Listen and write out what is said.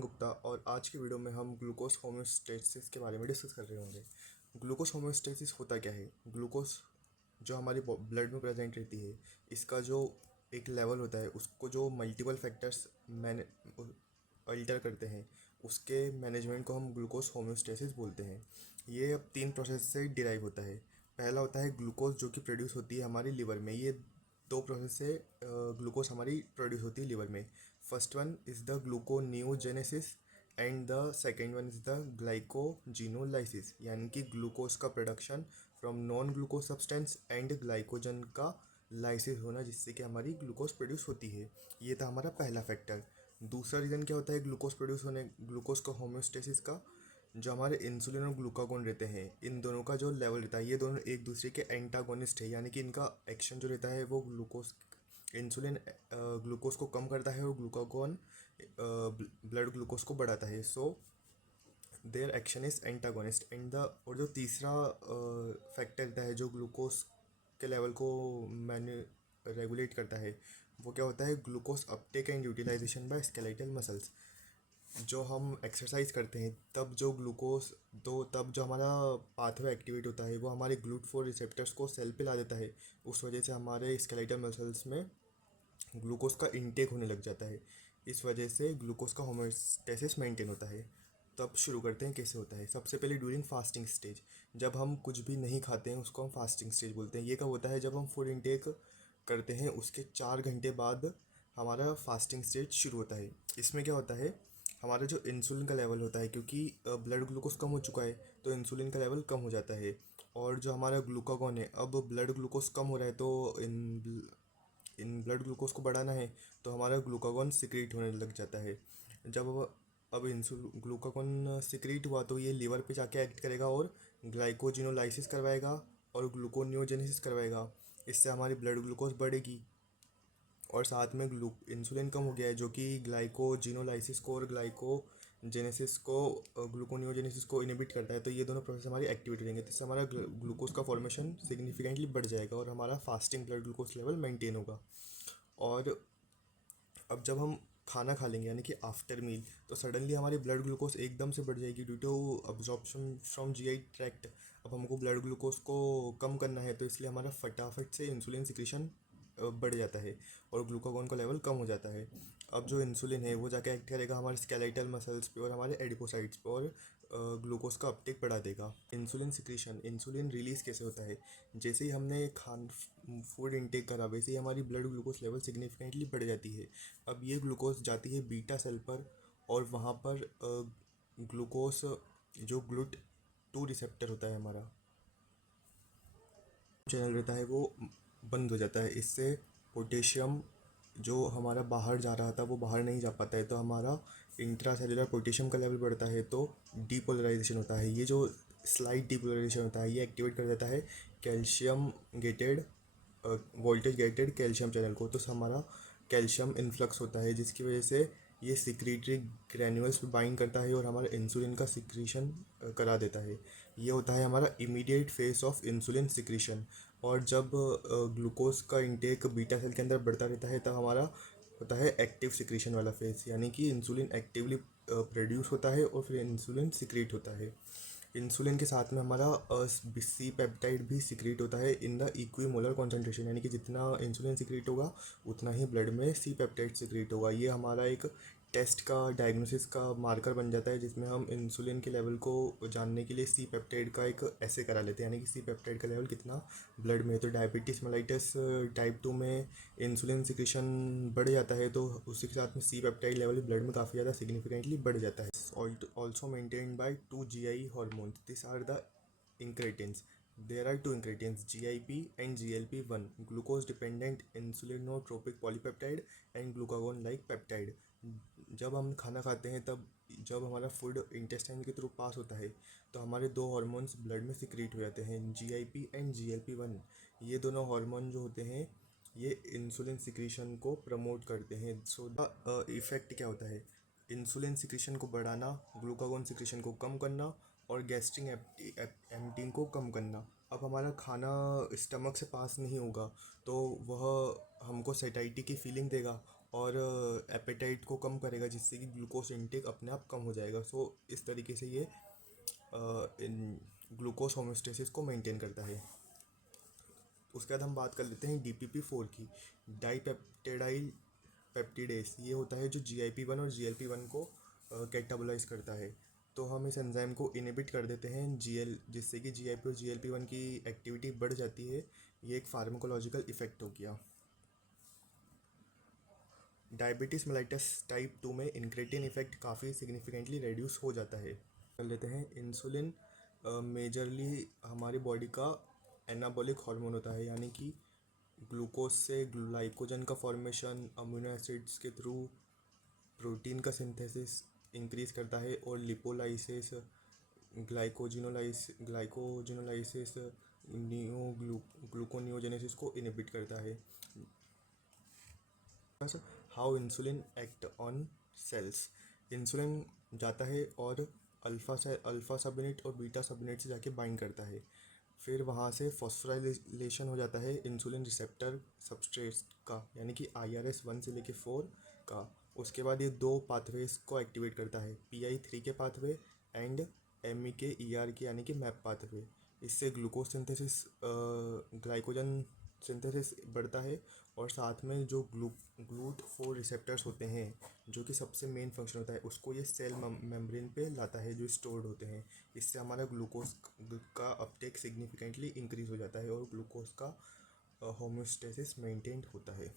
शिवांग गुप्ता और आज की वीडियो में हम ग्लूकोज होम्योस्टेसिस के बारे में डिस्कस कर रहे होंगे। ग्लूकोज होम्योस्टेसिस होता क्या है? ग्लूकोज जो हमारी ब्लड में प्रेजेंट रहती है, इसका जो एक लेवल होता है उसको जो मल्टीपल फैक्टर्स मैंने अल्टर करते हैं, उसके मैनेजमेंट को हम ग्लूकोज होम्योस्टेसिस बोलते हैं। ये अब 3 प्रोसेस से डिराइव होता है। पहला होता है ग्लूकोज जो कि प्रोड्यूस होती है हमारी लिवर में। ये 2 प्रोसेस से ग्लूकोज हमारी प्रोड्यूस होती है लिवर में। First one is the gluconeogenesis and the second one is the glycogenolysis, यानी कि ग्लूकोज का production from non glucose substance and glycogen का लाइसिस होना, जिससे कि हमारी ग्लूकोज प्रोड्यूस होती है। ये था हमारा पहला फैक्टर। दूसरा रीज़न क्या होता है ग्लूकोज प्रोड्यूस होने, ग्लूकोज का होम्योस्टेसिस का? जो हमारे इंसुलिन और ग्लूकागोन रहते हैं, इन दोनों का जो लेवल रहता है, ये दोनों एक दूसरे के एंटागोनिस्ट है, यानी कि इनका एक्शन जो रहता है वो ग्लूकोज, इंसुलिन ग्लूकोज को कम करता है और ग्लूकागोन ब्लड ग्लूकोज को बढ़ाता है। So their action is antagonist and the, और जो तीसरा फैक्टर रहता है जो ग्लूकोज के लेवल को मैन्यू रेगुलेट करता है, वो क्या होता है? Glucose uptake and utilisation by skeletal muscles. जो हम एक्सरसाइज करते हैं तब जो ग्लूकोज, तो तब जो हमारा पाथवे एक्टिवेट होता है वो हमारे ग्लूट4 रिसेप्टर्स को सेल पे ला देता है। उस वजह से हमारे स्केलेटल मसल्स में ग्लूकोज का इंटेक होने लग जाता है। इस वजह से ग्लूकोज का होमोस्टेसिस मेंटेन होता है। तब शुरू करते हैं कैसे होता है। सबसे पहले ड्यूरिंग फास्टिंग स्टेज, जब हम कुछ भी नहीं खाते हैं उसको हम फास्टिंग स्टेज बोलते हैं। ये कब होता है? जब हम फूड इंटेक करते हैं उसके 4 घंटे बाद हमारा फास्टिंग स्टेज शुरू होता है। इसमें क्या होता है, हमारा जो इंसुलिन का लेवल होता है, क्योंकि ब्लड ग्लूकोज कम हो चुका है तो इंसुलिन का लेवल कम हो जाता है। और जो हमारा ग्लूकागॉन है, अब ब्लड ग्लूकोज कम हो रहा है तो इन ब्लड ग्लूकोज को बढ़ाना है, तो हमारा ग्लूकागॉन सिक्रीट होने लग जाता है। जब अब इंसुल ग्लूकागॉन सिक्रीट हुआ तो ये लीवर पे जाके एक्ट करेगा और ग्लाइकोजिनोलाइसिस करवाएगा और ग्लूकोनियोजेनेसिस करवाएगा। इससे हमारी ब्लड ग्लूकोज बढ़ेगी और साथ में इंसुलिन कम हो गया है, जो कि ग्लाइकोजिनोलाइसिस को और ग्लाइकोजेनेसिस को, ग्लूकोनियोजेनेसिस को इनिबिट करता है। तो ये दोनों प्रोसेस हमारी एक्टिवेट रहेंगे, तो इससे हमारा ग्लूकोज का फॉर्मेशन सिग्निफिकेंटली बढ़ जाएगा और हमारा fasting blood glucose level maintain होगा। और अब जब हम खाना खा लेंगे यानी कि आफ्टर मील, तो सडनली हमारी ब्लड ग्लूकोज एकदम से बढ़ जाएगी due to absorption from GI tract. अब हमको ब्लड ग्लूकोज को कम करना है, तो इसलिए हमारा फटाफट से इंसुलिन सिक्रीशन बढ़ जाता है और ग्लूकागॉन का लेवल कम हो जाता है। अब जो इंसुलिन है वो जाके एक्ट करेगा हमारे स्केलेटल मसल्स पे और हमारे एडिपोसाइट्स पे और ग्लूकोज का अपटेक बढ़ा देगा। इंसुलिन सिक्रीशन, इंसुलिन रिलीज कैसे होता है? जैसे ही हमने खान फूड इंटेक करा, वैसे ही हमारी ब्लड ग्लूकोज लेवल सिग्निफिकेंटली बढ़ जाती है। अब ये ग्लूकोज जाती है बीटा सेल पर और वहाँ पर ग्लूकोज, जो ग्लूट 2 रिसेप्टर होता है हमारा चैनल रहता है, वो बंद हो जाता है। इससे पोटेशियम जो हमारा बाहर जा रहा था वो बाहर नहीं जा पाता है, तो हमारा इंट्रा सेलुलर पोटेशियम का लेवल बढ़ता है, तो डीपोलराइजेशन होता है। ये जो स्लाइड डीपोलराइजेशन होता है ये एक्टिवेट कर देता है calcium gated, voltage gated calcium channel को। तो हमारा कैल्शियम इन्फ्लक्स होता है, जिसकी वजह से ये सिक्रीटरी ग्रैन्यूल्स पे बाइंड करता है और हमारे इंसुलिन का सिक्रीशन करा देता है। ये होता है हमारा immediate face of insulin secretion. और जब ग्लूकोज का इंटेक बीटा सेल के अंदर बढ़ता रहता है तब हमारा होता है एक्टिव सिक्रीशन वाला फेस, यानी कि इंसुलिन एक्टिवली प्रोड्यूस होता है और फिर इंसुलिन सिक्रीट होता है। इंसुलिन के साथ में हमारा सी पेप्टाइड भी सिक्रीट होता है इन द इक्विमोलर कॉन्सेंट्रेशन, यानी कि जितना इंसुलिन सिक्रीट होगा उतना ही ब्लड में सी पेप्टाइड सिक्रीट होगा। ये हमारा एक टेस्ट का, डायग्नोसिस का मार्कर बन जाता है, जिसमें हम इंसुलिन के लेवल को जानने के लिए सी पेप्टाइड का एक ऐसे करा लेते हैं, यानी कि सी पेप्टाइड का लेवल कितना ब्लड में है। तो डायबिटीज़ मेलाइटस टाइप 2 में इंसुलिन सिक्रीशन बढ़ जाता है, तो उसी के साथ में सी पेप्टाइड लेवल ब्लड में काफ़ी ज़्यादा सिग्निफिकेंटली बढ़ जाता है। Also maintained by 2 GI hormones. These are the incretins. There are 2 incretins, GIP and GLP-1, glucose dependent insulinotropic polypeptide and glucagon like peptide. जब हम खाना खाते हैं तब जब हमारा फूड इंटेस्टाइन के थ्रू पास होता है तो हमारे 2 हार्मोन्स ब्लड में सिक्रीट हो जाते हैं, GIP एंड GLP-1। ये दोनों हार्मोन जो होते हैं ये इंसुलिन सिक्रीशन को प्रमोट करते हैं। सो द इफ़ेक्ट क्या होता है? इंसुलिन सिक्रीशन को बढ़ाना, ग्लूकागॉन सिक्रीशन को कम करना और गैस्ट्रिक एम्पटिंग को कम करना। अब हमारा खाना स्टमक से पास नहीं होगा तो वह हमको सेटाइटी की फीलिंग देगा और एपेटाइट को कम करेगा, जिससे कि ग्लूकोज इनटेक अपने आप कम हो जाएगा। सो इस तरीके से ये इन ग्लूकोज होमोस्टेसिस को मेंटेन करता है। उसके बाद हम बात कर लेते हैं DPP-4 की, डाईपेप्टिडाइल पेप्टिडेस। ये होता है जो GIP-1 और GLP-1 को कैटाबोलाइज करता है। तो हम इस एंजाइम को इनहिबिट कर देते हैं जिससे कि GIP और GLP-1 की एक्टिविटी बढ़ जाती है। ये एक फार्माकोलॉजिकल इफेक्ट हो गया। डायबिटीज़ मेलाइटस टाइप 2 में इंक्रेटिन इफेक्ट काफ़ी सिग्निफिकेंटली रेड्यूस हो जाता है। कर लेते हैं इंसुलिन। मेजरली हमारी बॉडी का एनाबॉलिक हार्मोन होता है, यानी कि ग्लूकोज से ग्लाइकोजन का फॉर्मेशन अमीनो एसिड्स के थ्रू प्रोटीन का सिंथेसिस इंक्रीज करता है, और लिपोलाइसिस ग्लाइकोजिनोलाइसिस ग्लूकोनियोजेनेसिस को इनहिबिट करता है। How insulin act on cells. Insulin जाता है और अल्फ़ा सबयूनिट और बीटा सबयूनिट से जाके बाइंड करता है। फिर वहाँ से फॉस्फोराइलेशन हो जाता है इंसुलिन रिसेप्टर सबस्ट्रेट का, यानी कि IRS1 से लेके 4 का। उसके बाद ये दो पाथवेज को एक्टिवेट करता है, PI3 के पाथवे एंड MEK-ER के, यानी कि मैप पाथवे। इससे ग्लूकोज सिंथेसिस ग्लाइकोजन सिंथेसिस बढ़ता है, और साथ में जो GLUT4 रिसेप्टर्स होते हैं, जो कि सबसे मेन फंक्शन होता है, उसको ये सेल मेम्ब्रेन पे लाता है जो स्टोर्ड होते हैं। इससे हमारा ग्लूकोज का अपटेक सिग्निफिकेंटली इंक्रीज हो जाता है और ग्लूकोज का होम्योस्टेसिस मेंटेन्ड होता है।